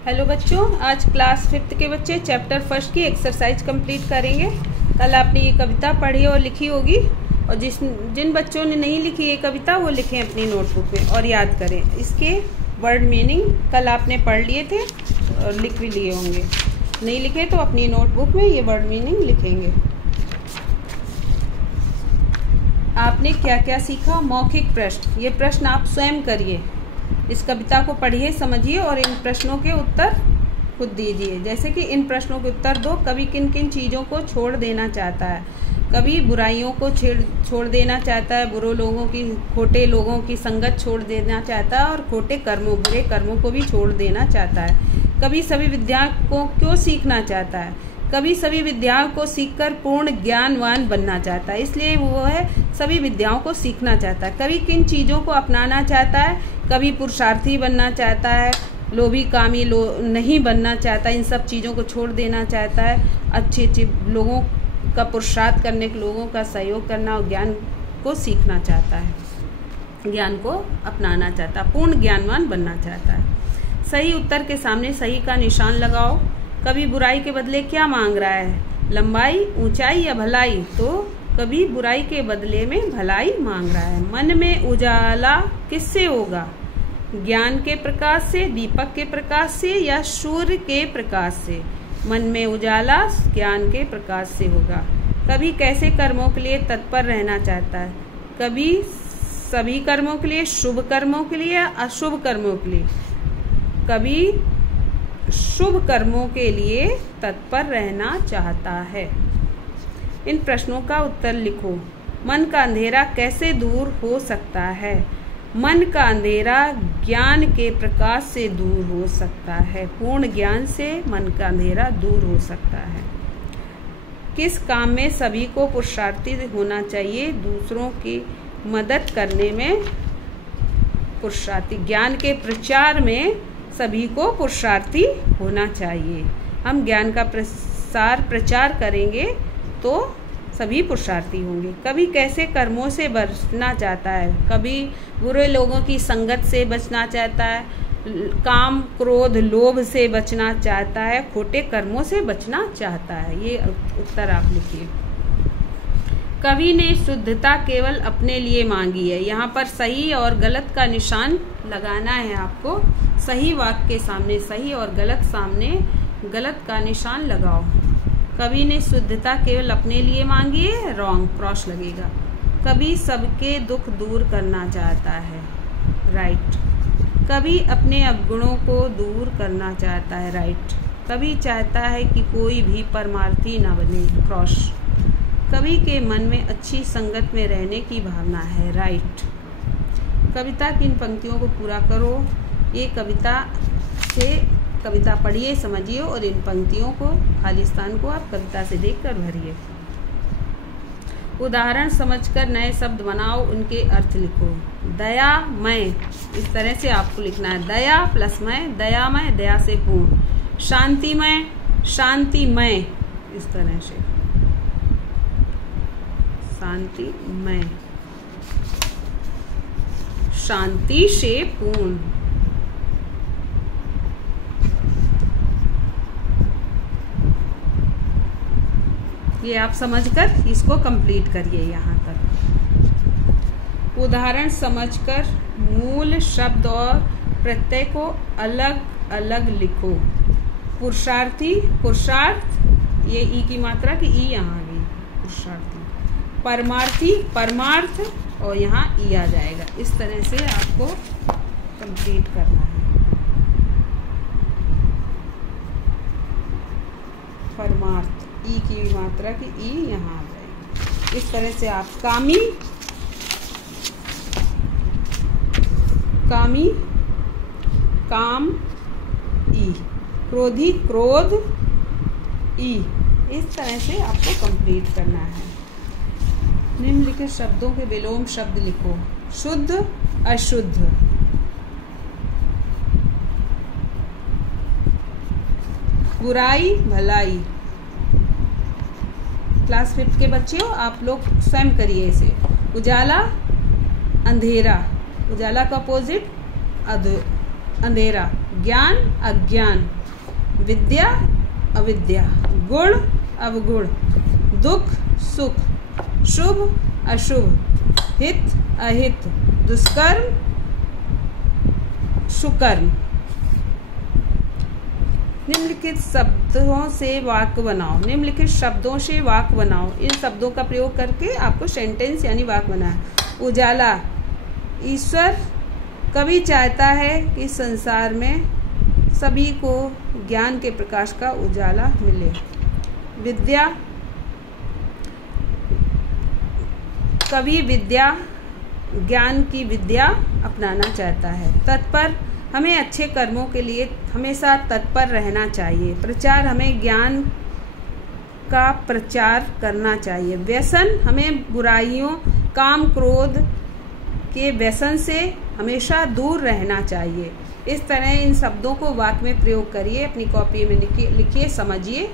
Hello बच्चों, आज class 5th के बच्चे चैप्टर 1 की एक्सरसाइज कंप्लीट करेंगे। कल आपने ये कविता पढ़ी और लिखी होगी, और जिन बच्चों ने नहीं लिखी ये कविता वो लिखें अपनी नोटबुक में और याद करें। इसके वर्ड मीनिंग कल आपने पढ़ लिए थे और लिख भी लिए होंगे। नहीं लिखे तो अपनी नोटबुक में ये वर्ड मीनिंग लिखेंगे। आपने क्या क्या सीखा? मौखिक प्रश्न, ये प्रश्न आप स्वयं करिए। इस कविता को पढ़िए, समझिए और इन प्रश्नों के उत्तर खुद दीजिए। जैसे कि इन प्रश्नों के उत्तर दो। कवि किन किन चीज़ों को छोड़ देना चाहता है? कवि बुराइयों को छोड़ देना चाहता है, बुरे लोगों की, खोटे लोगों की संगत छोड़ देना चाहता है और खोटे कर्मों, बुरे कर्मों को भी छोड़ देना चाहता है। कवि सभी विद्याओं को क्यों सीखना चाहता है? कवि सभी विद्याओं को सीखकर पूर्ण ज्ञानवान बनना चाहता है, इसलिए वो है सभी विद्याओं को सीखना चाहता है। कवि किन चीज़ों को अपनाना चाहता है? कवि पुरुषार्थी बनना चाहता है, लोभी कामी नहीं बनना चाहता, इन सब चीज़ों को छोड़ देना चाहता है। अच्छे अच्छे लोगों का पुरुषार्थ करने के, लोगों का सहयोग करना और ज्ञान को सीखना चाहता है, ज्ञान को अपनाना चाहता है, पूर्ण ज्ञानवान बनना चाहता है। सही उत्तर के सामने सही का निशान लगाओ। कवि बुराई के बदले क्या मांग रहा है? लंबाई, ऊंचाई या भलाई? तो कवि बुराई के बदले में भलाई मांग रहा है। मन में उजाला किससे होगा? ज्ञान के प्रकाश से, दीपक के प्रकाश से या सूर्य के प्रकाश से? मन में उजाला ज्ञान के प्रकाश से होगा। कवि कैसे कर्मों के लिए तत्पर रहना चाहता है? कवि सभी कर्मों के लिए, शुभ कर्मों के लिए या अशुभ कर्मों के लिए? कवि शुभ कर्मों के लिए तत्पर रहना चाहता है। इन प्रश्नों का उत्तर लिखो। मन का अंधेरा कैसे दूर हो सकता है? मन का अंधेरा ज्ञान के प्रकाश से दूर हो सकता है। पूर्ण ज्ञान से मन का अंधेरा दूर हो सकता है। किस काम में सभी को पुरुषार्थी होना चाहिए? दूसरों की मदद करने में पुरुषार्थी। ज्ञान के प्रचार में सभी को पुरुषार्थी होना चाहिए। हम ज्ञान का प्रचार करेंगे तो सभी पुरुषार्थी होंगे। कवि कैसे कर्मों से बचना चाहता है? कवि बुरे लोगों की संगत से बचना चाहता है, काम, क्रोध, लोभ से बचना चाहता है, खोटे कर्मों से बचना चाहता है। ये उत्तर आप लिखिए। कवि ने शुद्धता केवल अपने लिए मांगी है। यहाँ पर सही और गलत का निशान लगाना है आपको। सही वाक्य के सामने सही और गलत सामने गलत का निशान लगाओ। कवि ने शुद्धता केवल अपने लिए मांगी है, रॉन्ग, क्रॉस लगेगा। कवि सबके दुख दूर करना चाहता है, राइट। कवि अपने अवगुणों को दूर करना चाहता है, राइट। कवि चाहता है कि कोई भी परमार्थी न बने, क्रॉस। कवि के मन में अच्छी संगत में रहने की भावना है, राइट। कविता की इन पंक्तियों को पूरा करो। ये कविता पढ़िए, समझिए और इन पंक्तियों को, खाली स्थान को आप कविता से देखकर भरिए। उदाहरण समझकर नए शब्द बनाओ, उनके अर्थ लिखो। दया मय, इस तरह से आपको लिखना है। दया प्लस मय, दयामय, दया से पूर्ण। शांतिमय, शांतिमय, इस तरह से शांतिमय, शांति से पूर्ण। ये आप समझकर इसको कंप्लीट करिए यहाँ तक। उदाहरण समझकर मूल शब्द और प्रत्यय को अलग अलग लिखो। पुरुषार्थी, पुरुषार्थ, ये ई की मात्रा की ई यहाँ आ गई, पुरुषार्थी। परमार्थी, परमार्थ, और यहाँ ई आ जाएगा। इस तरह से आपको कंप्लीट करना है। परमार्थ, ई की मात्रा की ई यहाँ आ जाएगी। इस तरह से आप कामी, कामी, काम, ई। क्रोधी, क्रोध, ई। इस तरह से आपको कंप्लीट करना है। निम्नलिखित शब्दों के विलोम शब्द लिखो। शुद्ध, अशुद्ध। बुराई, भलाई। क्लास 5 के बच्चे हो, आप लोग स्वयं करिए इसे। उजाला, अंधेरा। उजाला का अपोजिट अंधेरा। ज्ञान अज्ञान, विद्या अविद्या, गुण अवगुण, दुख सुख, शुभ अशुभ, हित अहित, दुष्कर्म सुकर्म। निम्नलिखित शब्दों से वाक्य बनाओ। निम्नलिखित शब्दों से वाक्य बनाओ। इन शब्दों का प्रयोग करके आपको सेंटेंस यानी वाक्य बनाना। उजाला, ईश्वर कभी चाहता है कि संसार में सभी को ज्ञान के प्रकाश का उजाला मिले। विद्या, कभी विद्या ज्ञान की विद्या अपनाना चाहता है। तत्पर, हमें अच्छे कर्मों के लिए हमेशा तत्पर रहना चाहिए। प्रचार, हमें ज्ञान का प्रचार करना चाहिए। व्यसन, हमें बुराइयों काम क्रोध के व्यसन से हमेशा दूर रहना चाहिए। इस तरह इन शब्दों को वाक्य में प्रयोग करिए, अपनी कॉपी में लिखिए, समझिए।